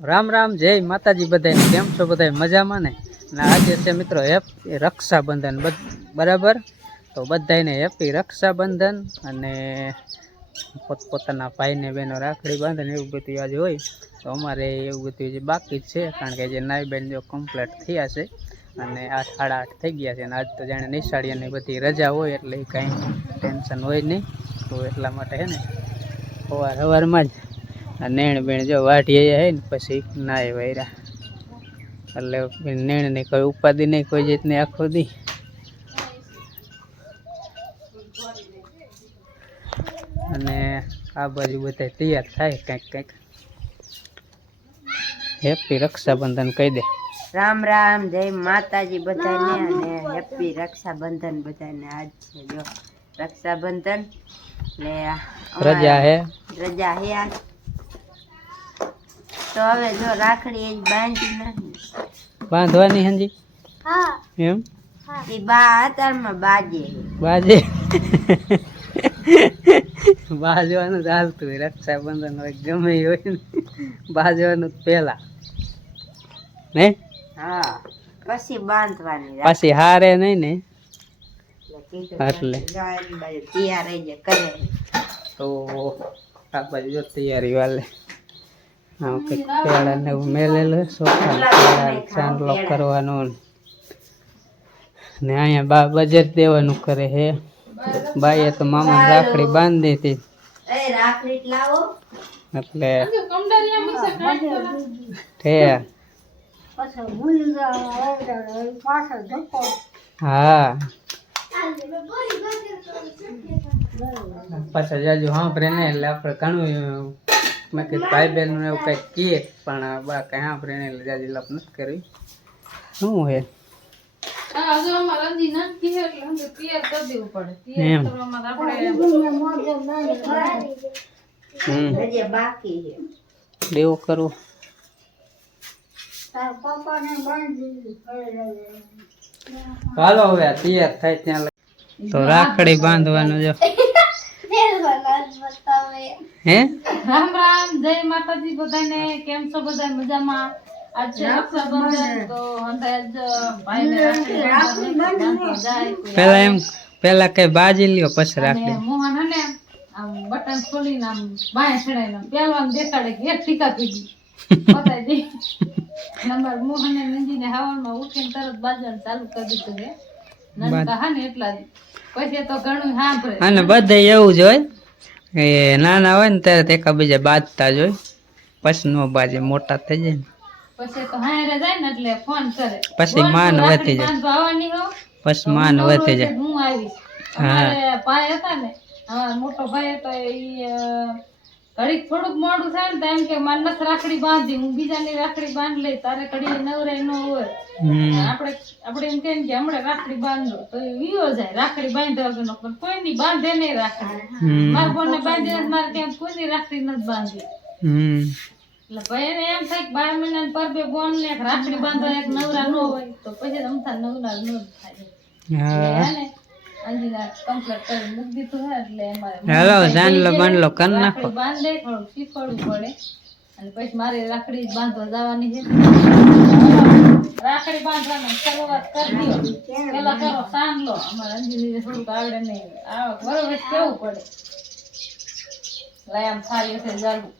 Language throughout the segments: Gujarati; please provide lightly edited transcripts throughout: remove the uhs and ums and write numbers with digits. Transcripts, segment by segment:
રામ રામ જય માતાજી બધાને કેમ છો બધા મજામાં ને આજે છે મિત્રો હેપી રક્ષાબંધન બરાબર તો બધાને હેપી રક્ષાબંધન અને પોતપોતાના ભાઈને બહેનો રાખડી બાંધે ને એવું બધું આજે હોય તો અમારે એવું બધું જે બાકી જ છે કારણ કે જે નાઈ બેન જો કમ્પ્લીટ થયા છે અને 8 સાડા 8 થઈ ગયા છે અને આજ તો જાણે નિશાળીની બધી રજા હોય એટલે કાંઈ ટેન્શન હોય નહીં તો એટલા માટે છે ને સવારમાં જ નેણ બેણ જો વાઢી હે ને પછી નાય વૈરા એટલે નેણ ની કોઈ ઉપાધિ નહીં કોઈ જાતની આખો દી અને આ બાજુ બધા તૈયાર થાય કંઈક હેપી રક્ષાબંધન કહી દે રામ રામ જય માતાજી બધાને અને હેપી રક્ષાબંધન બધાને આજ છે જો રક્ષાબંધન ને રજા હે આજ તો હવે જો રાખડી જ બાંધવાની હંજી એમ એ બા અત્યારમાં બાજે બાજવાનું જ હાલતું હોય રક્ષાબંધન હોય ગમે એ હોય ને બાજવાનું પેલા ને હા પછી બાંધવાની પછી હારે નહીં ને એટલે તૈયાર રહી કરે તો આ બાજુ જો તૈયારી વાલે આમ કંઈક પેડા ને એવું મેલેલું સોફા ચાંદલો કરવાનો ને અહીંયા બા બજેટ દેવાનું કરે હે બાઈએ તો મામા રાખડી બાંધી હતી એટલે હા પાછા જાજુ સાંભળે ને એટલે આપણે ઘણું મેં કીધું ભાઈ બહેન એવું કંઈક કહીએ પણ બા કંઈ સાંભળે ને એટલે જાજી લપ નથી કરવી શું હે દેવું કરવું હાલો હવે તૈયાર થાય ત્યાં તો રાખડી બાંધવાનું જો હે રામ રામ જય માતાજી બધાને કેમ છો બધા મજામાં આજ છે રક્ષાબંધન તો અંદાજ ભાઈને રાખડી બાંધવા જાય પેલા કઈ બાજી લ્યો પછી રાખડી મોહન હને આમ બટન ખોલીને આમ બાય ચડાઈને પહેલવાન દેખાડે કે એક ટીકા પીગી બતાઈ દે નંબર મોહને નંદીને હવામાં ઉઠીને તરત બાજવાનું ચાલુ કરી દીધું કે નંદકા હા ને એટલા પછી તો ઘણું સાંભળે અને બધે એવું જ હોય એ નાના હોય ને ત્યારે એકાબીજા બાજતા જ હોય પછી નો બાજે મોટા થઈ જાય ને પછી તો હારે જાય ને એટલે ફોન કરે પછી માન વધી જાય આવવાની હો પછી માન વધી જાય હું આવીશ અમારે ભાઈ હતા ને અમારો મોટો ભાઈ હતો એ ઘડીક થોડુંક મોડું થાય ને તો એમ કે મારે નથી રાખડી બાંધી હું બીજાની રાખડી બાંધ લઈ તારે ઘડી નવરાય ન હોય આપણે એમ કહીએ કે હમણાં રાખડી બાંધો તો એ વિયો જાય રાખડી બાંધવા વગરનો પણ કોઈની બાંધે નહીં રાખડી મારા બોનને બાંધી મારે ત્યાં કોઈની રાખડી નથી બાંધી એટલે ભાઈ એને એમ થાય કે 12 મહિના પર બે બોન ને રાખડી બાંધવા એક નવરા ન હોય તો પછી અમથા નવરા ન થાય ને અંજીના કમ્પ્લીટ કરી મૂકી દીધું હે એટલે અમારે હાલો જાનલો બાંધલો કર નાખો બાંધે થોડું શીખવાડવું પડે અને પછી મારે રાખડી બાંધવા જવાની છે રાખડી બાંધવાનો શરૂઆત કરી દો પેલા કરો સાંભળો અમારે અંજીને થોડુંક આવડે નહીં આ બરોબર કેવું પડે લાય આમ થાળી છે જાગું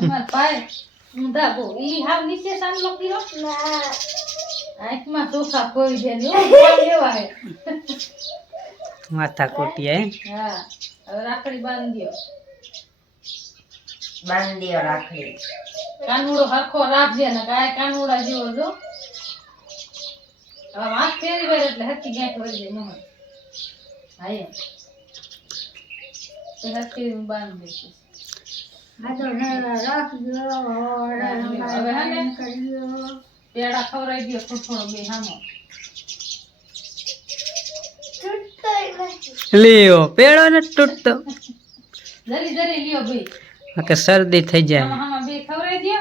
અમાર ભાઈ ઊંધા બહુ ઈ હાવ નીચે સાંભળો કીરો આંખમાં ચોખા કોઈ દે એવા હે માથા કોટિયા હા હવે રાખડી બાંધી રાખડી કાનુડો હરખો રાખજે ને કાય કાનુડા જેવો જો હવે વાત ફેરી વાર એટલે હકી ગાંઠ વળી જાય મોહન હા એ હકી બાંધી દઈશું પેડા ખવડાવી દો થોડો બે હામો લ્યો પેડો ને તૂટતો જરી લ્યો ભાઈ કે શરદી થઈ જાય હામા બે ખવડાવી દો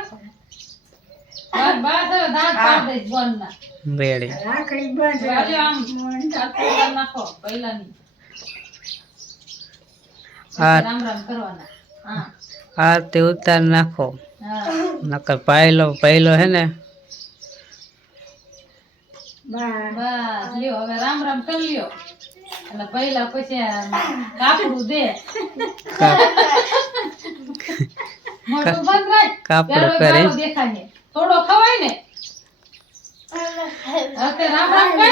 બાદ દાંત પાડ દે બોન ના રેડી રાખડી બાંધવા આમ નાખો પહેલાની હા રામ રામ કરવાના હા આરતી ઉતાર નાખો, હા નકર પહેલો હે ને બસ લ્યો હવે રામ રામ કરી લ્યો એટલે પહેલા પછી કાપડું દે મોટું બંધ રાખ કાપડું ત્યારે કરી. ગાળો દેખાય થોડો ખવાય ને હવે રામ રામ કર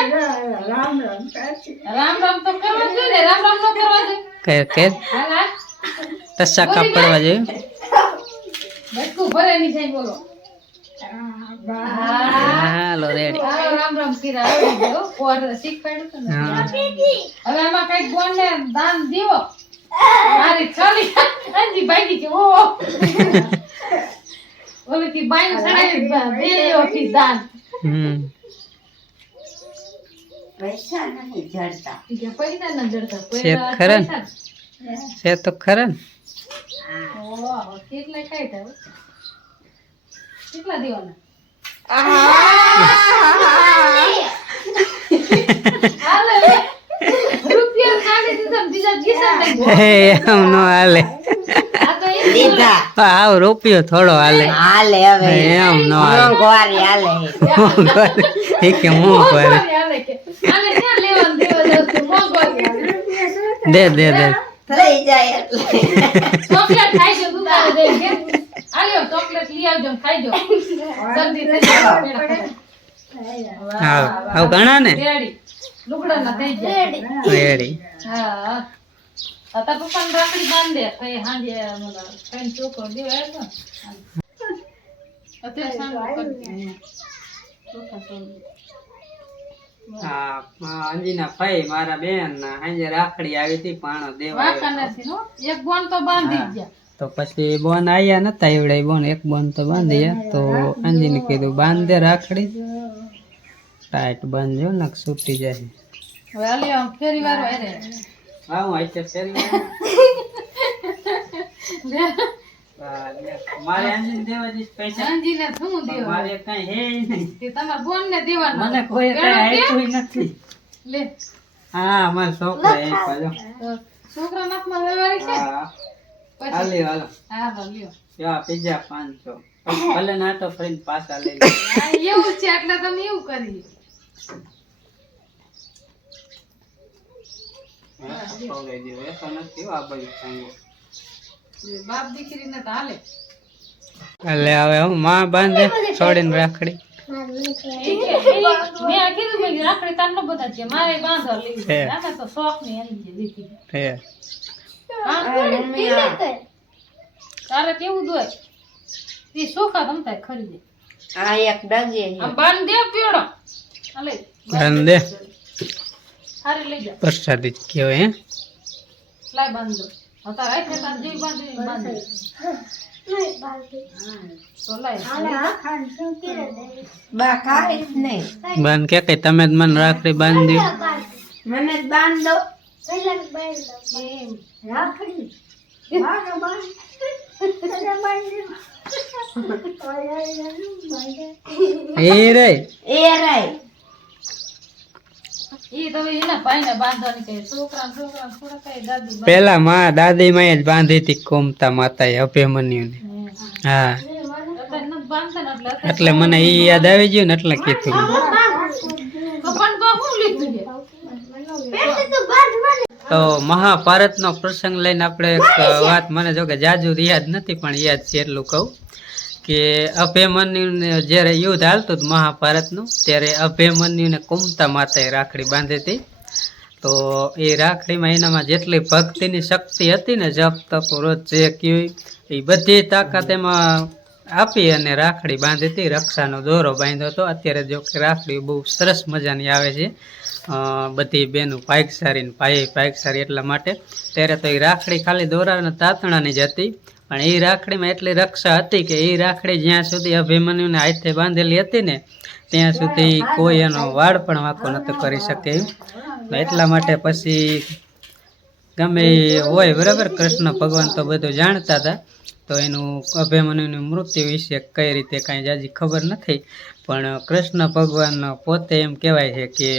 રામ રામ તો કરવા જોઈએ ને રામ રામ નો કરવા જોઈએ કે હાલ હાલ ટસ્સા કાપડવા જોઈએ. બટકું ભરે ની જાય બોલો હાલો રેડી. રામ રામ કીરા આવડી ગયો કોર શીખવાડ્યું તો ને હા. હવે આમાં કઈક બોન ને દાન દીવો મારી ચાલી અંજી ભાગી કે ઓ ઓલી થી બાઈ સડાઈ દેયો થી દાન પૈસા નહીં જડતા. કે પૈસા ન જડતા છે ખરા ને? છે તો ખરા ને? ઓહો કેટલા કાઈ થાય કેટલા દેવાના હાલે રૂપિયા ખાલી દીધા ને બીજા ગીસા એમ નો હાલે. આ તો એ દીધા આવ રૂપિયો થોડો હાલે. હાલે હવે એમ નો હાલે. મોંઘવારી હાલે. એ કે હું કરે હાલે કે હાલે ક્યાં લેવાનું દેવા જાવ છું મોંઘવારી હાલે. દે દે દે. થઈ જાય એટલે ચોકલેટ ખાઈ જો દુકાને જઈને કે આલ્યો ચોકલેટ લઈ આવજો ને ખાઈ જો જલ્દી થઈ જાય પેડા ખાય. આવ આવ ઘણા ને રેડી લુગડા ના થઈ જાય રેડી. હા તાતા પપ્પાને રાખડી બાંધે કઈ હાંજે મને કઈ ચોખો દેવા આવ્યો ને અત્યારે સાંજે કરી ચોખા સોળ હા અંજીના ભાઈ મારા બેન ના હાંજે રાખડી આવી હતી પાણો દેવા વાંકા નથી નો એક બોન તો બાંધી જ ગયા તો પછી બોન આયા નતા એવડે બોન એક બોન તો બાંધ્યા તો અંજીને કીધું બાંધ દે રાખડી ટાઈટ બાંધજો ને છૂટી જાય. હવે આલ્યો ફેરી વારો અરે હા હું આઈ ફેરી મારે અંજીને દેવા દઈશ પૈસા અંજીને શું દેવા મારે કઈ હે નહીં તે તમારા બોન ને દેવાના મને કોઈ કઈ આપ્યું નથી. લે હા મારા છોકરા એ પાછો તો છોકરા નાકમાં લેવારી છે હા પછી હાલી હાલો હા તો લ્યો યા પીઝા 500 ભલે ના તો ફરીને પાછા લઈ આ એવું છે એટલે તમે એવું કરી લે તો નથી આ બધું સંગો બાપ દીકરી ને તો હાલે એટલે હવે હું માં બાંધે છોડીને રાખડી મેં કીધું મેં રાખડી તાર ન બધા છે મારે બાંધવા લેવી છે આમે તો શોખ ની એની લીધી હે તારે કેવું દોય તે સોખા તમતા ખરીદે આ એક ડગે આમ બાંધ દે પેડો હાલે બાંધે હારે લઈ જા પ્રસાદી જ કહેવાય હે લાય બાંધો હતા આઈ થે તાર જેવી બાંધ તો લાય બા કાંઈ જ નહીં બાંધ કે કઈ તમે જ મને રાખડી બાંધી મને જ બાંધો એ રે એ રાય ઈ તો એના ભાઈને બાંધવાની કે છોકરા થોડા કઈ દાદી પેલા માં દાદી માં જ બાંધી હતી કોમતા માતાએ અભિમન્યુ ને હા અત્યારે નથી બાંધતા ને એટલે એટલે મને ઈ યાદ આવી ગયું ને એટલે કીધું તો પણ તો શું લીધું છે તો મહાભારતનો પ્રસંગ લઈને આપણે એક વાત મને જો કે જાજુ યાદ નથી પણ યાદ છે એટલું કહું કે અભિમન્યુને જ્યારે યુદ્ધ હાલતું હતું મહાભારતનું ત્યારે અભિમન્યુને કુંતા માતાએ રાખડી બાંધી હતી. તો એ રાખડીમાં એનામાં જેટલી ભક્તિની શક્તિ હતી ને જપ તપ રોજ જે કહ્યું એ બધી તાકાત એમાં આપી અને રાખડી બાંધી હતી. રક્ષાનો દોરો બાંધ્યો હતો. અત્યારે જો કે રાખડી બહુ સરસ મજાની આવે છે બધી બેનું ભાગસારી ને ભાઈ ભાગસારી એટલા માટે. ત્યારે તો એ રાખડી ખાલી દોરાના તાતણાની જ હતી પણ એ રાખડીમાં એટલી રક્ષા હતી કે એ રાખડી જ્યાં સુધી અભિમન્યુને હાથે બાંધેલી હતી ને ત્યાં સુધી કોઈ એનો વાળ પણ વાંકો નહોતો કરી શકે. એટલા માટે પછી ગમે એ હોય બરાબર, કૃષ્ણ ભગવાન તો બધું જાણતા હતા. તો એનું અભિમન્યુનું મૃત્યુ વિશે કઈ રીતે કાંઈ જાજી ખબર નથી પણ કૃષ્ણ ભગવાન પોતે એમ કહેવાય છે કે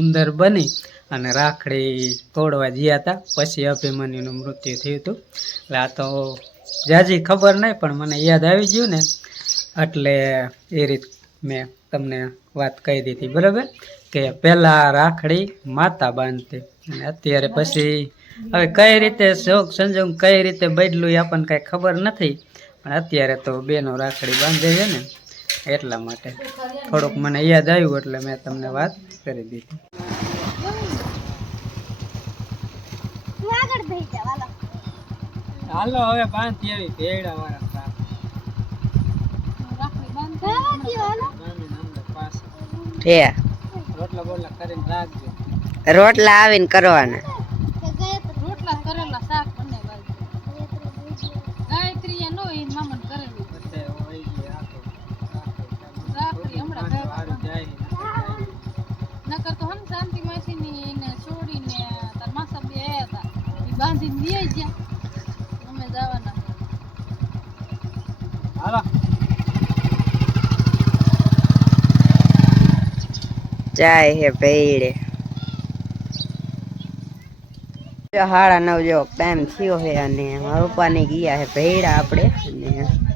ઉંદર બની અને રાખડી તોડવા ગયા હતા પછી અભિમન્યુનું મૃત્યુ થયું હતું. એટલે આ તો જાજી ખબર નહીં પણ મને યાદ આવી ગયું ને એટલે એ રીત મેં તમને વાત કહી દીધી બરાબર કે પહેલાં રાખડી માતા બાંધતી અને અત્યારે પછી હવે કઈ રીતે શોખ સંજોગ કઈ રીતે બદલું એ આપણને કાંઈ ખબર નથી પણ અત્યારે તો બેનો રાખડી બાંધે છે ને એટલા માટે થોડુંક મને યાદ આવ્યું એટલે મેં તમને વાત કરી દીધી. હાલો હવે બાંધી આવી ભેડા વાળા રોટલા બોટલા કરીને રાખજો. રોટલા આવીને કરવાના. રોટલા કરેલા શાક બનાવ્યા ગાયત્રી નો એ મામન કરેલી રાખડી હમણાં નકર તો હમ શાંતિ માસી ની ને છોડીને તાર માસા બે આયા હતા એ બાંધીને લઈ ગયા અમે જવાના. હાલો જાય હે ભેડે 9:30 જેવો ટાઈમ થયો છે અને મારા પપ્પાને ગયા છે ભેડા આપણે અને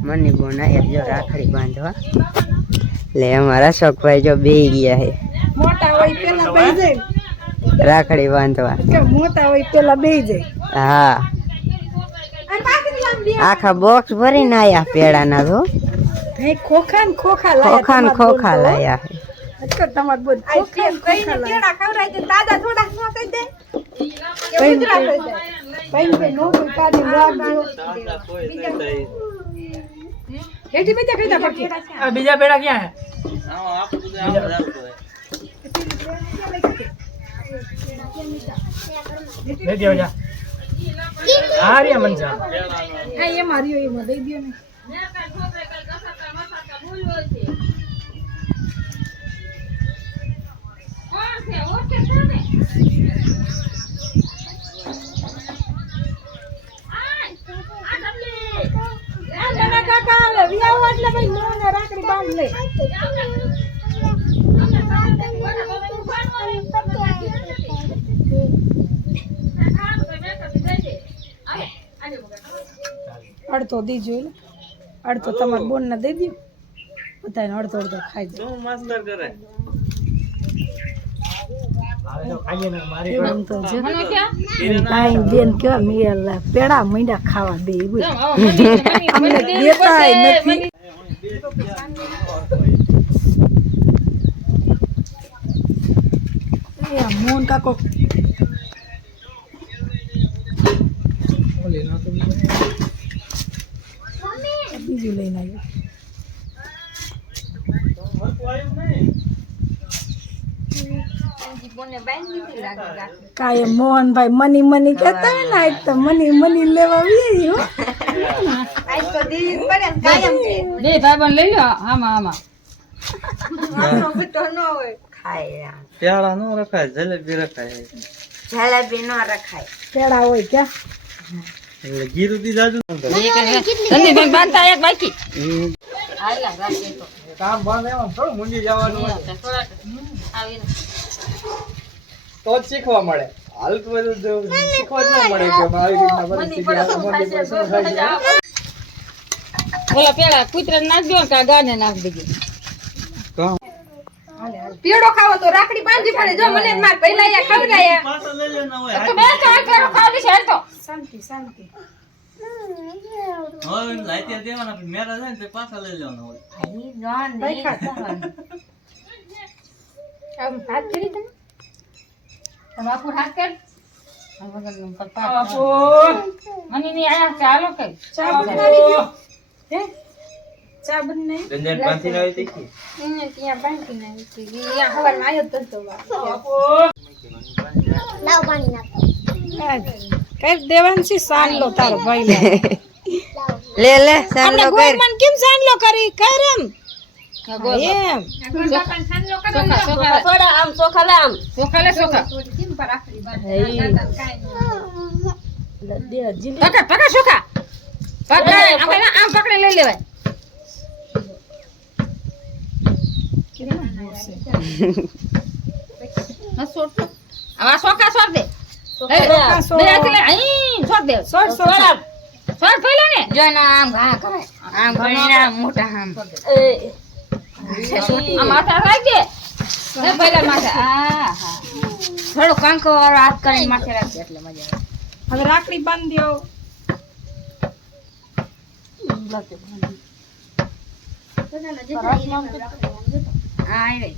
મની બોન આયા જો રાખડી બાંધવા એટલે અમારા અશોકભાઈ જો બે ગયા છે મોટા હોય પેલા બેહી જાય રાખડી બાંધવા. કે મોટા હોય પેલા બેહી જાય. હા આખા બોક્સ ભરીને આયા પેડાના તો હે ખોખા ને ખોખા લાયા. ખોખા લાયા છે. અચકો તમાર બોલ ખોખા ને ખોખા લાયા. ખવરાઈ દે દાદા થોડા નો કહી દે કે ઉતરા કહી દે ભાઈ કે નો કોઈ કાઢી રાખજો. એટી બીજા કઈતા પડકે આ બીજા બેડા ક્યાં હે દે દેવ જા આર્યા મનસા આ એ માર્યો એમાં દઈ દયો ને. કાકા આવે વિયાવ એટલે ભાઈ મોને રાખડી બાંધ લે. અડધો દીજો ને અડધો તમારા બોન ને દઈ દો બધાને અડધો અડધો ખાઈ દો. બેન કેવા મિયા પેડા મીંડા ખાવા દે અમને દેતા નથી. મોહન કાકો બીજું લઈને આવ્યો. કાયમ મોહનભાઈ મની મની કેતા હોય ને આજ તો મની મની લેવા આવી હો. બે ભાઈબંધ લઈ લો આમાં આમાં પેડા નો રખાય જલેબી રખાય જલેબી નો રખાય પેડા હોય ક્યાં એટલે ગીરું દી જાજુ સંદીપભાઈ બાંધતા એક બાકી કામ બંધ એમાં થોડું મુંડી જવાનું હોય તો જ શીખવા મળે હાલ તો બધું શીખવા જ ન મળે કે આવી રીતના પરિસ્થિતિ આવે મોટી પર શું થાય છે. ઓલા પેલા કૂતરા નાખ દો કે ગાને નાખ દેજો. પેડો ખાવો તો રાખડી બાંધી પડે. જો મને માર પહેલા યા ખવડાયા પાછા લઈ લેના હોય તો બે ચાર પેરો ખાવી છે હાલ તો શાંતિ શાંતિ. હવે લાઈટ દેવાના મેરા જાય ને તે પાછા લઈ લેવાના હોય આમ હાથ કરી દે. બાપુ હાથ કર મને નહીં આયા કે હાલો કઈ ચા બનાવી દો. હે ચા બનાવી ગંજન પાંથી લાવી હતી એને ત્યાં બાંધી નાખી હતી. યા હવારમાં આવ્યો તો લાવ પાણી નાખ. કઈ દેવાંશી સાંડલો તારો ભાઈ લે લે સાંડલો કર. મન કેમ સાંડલો કરી કર એમ એમ થોડા આમ ચોખા લે આમ ચોખા લે ચોખા પકડ પકડ ચોખા પકડ આમ પકડી લઈ લેવાય. આવા ચોખા છોડ દે છોડ દે પાડ ફેલા ને જો ના આમ ઘા કરે આમ કરીને આમ મોટા આમ આ માથા રાખજે ને ફેલા માથે હા થોડું કંકો વાળો હાથ કરીને માથે રાખજે એટલે મજા આવે. હવે રાખડી બાંધી દો. હા આવી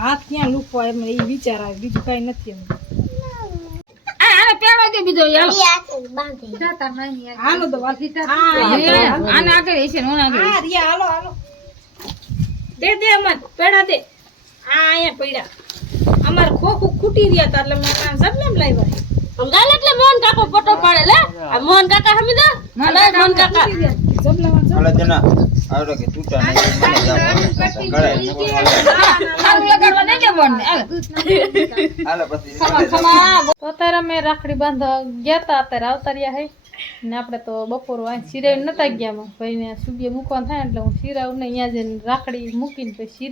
હાથ ક્યાં લૂકવો એમ એ વિચાર આવે, બીજું કઈ નથી એમ. આને પેડવા દે બીજો યાલો હાલો તો વાથી આને આગળ હશે ને ઓને આગળ હા રિયા હાલો હાલો દે દે મત પેડા દે. આ અહીંયા પડ્યા અમાર ખોખું ખૂટી રહ્યા તા એટલે મેં સબનેમ લાવ્યા. ગાલ એટલે મોહન કાકો ફોટો પાડે લે આ મોહન કાકા હમીદા મોહન કાકા હાલો જના આવડે કે તૂટા નહીં મને જાવ આગ લગાડવા નહીં કે મોહન ને હાલો પછી તો અત્યારે અમે રાખડી બાંધવા ગયા તા, અત્યારે આવતા રહ્યા હે ને આપણે તો બપોર વાંચ સિરાવ નતા ગયા માં ભાઈને સુબીએ મૂકવાનું થાય એટલે હું સિરાવ ને અહીંયા જઈને રાખડી મૂકીને પછી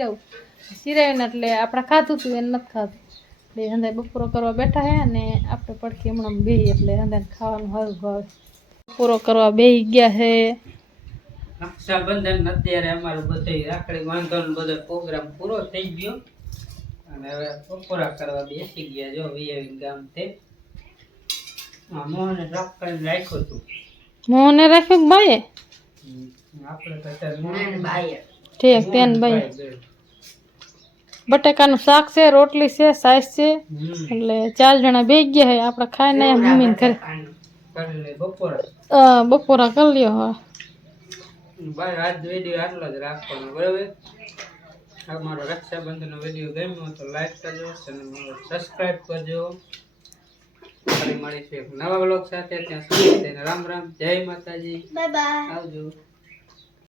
સિરાવીને એટલે આપણે ખાધું હતું એને નથી ખાધું એટલે હંધાય બપોરો કરવા બેઠા હે અને આપણે પડખી હમણાં બેહી એટલે હંધાય ખાવાનું સારું ભાવે. બપોરો કરવા બેહી ગયા હે. રક્ષાબંધન અત્યારે અમારું બધું રાખડી બાંધવાનો બધો પ્રોગ્રામ પૂરો થઈ ગયો અને હવે બપોરા કરવા બેસી ગયા. જો વીઆઈ ગામ તે મોહને રાખડી રાખ્યું હતું. મોહને રાખ્યું કે ભાઈએ આપણે તો અત્યારે મોહન ઠીક તેન ભાઈ બટેકાનું શાક છે, રોટલી છે, સાઈસ છે એટલે 4 જણા બેસી ગયા હે. આપણે ખાઈને મમ્મીને ઘરે કરી લે બપોરા. બપોરા કરી લ્યો. હા ભાઈ આજ વિડીયો આટલો જ રાખવાનો બરાબર. અમારો રક્ષાબંધનનો વિડીયો ગમ્યો તો લાઈક કરજો, ચેનલને સબસ્ક્રાઇબ કરજો. ફરી મળીશું એક નવા બ્લોગ સાથે. ત્યાં સુધી રામ રામ, જય માતાજી, બાય બાય, આવજો.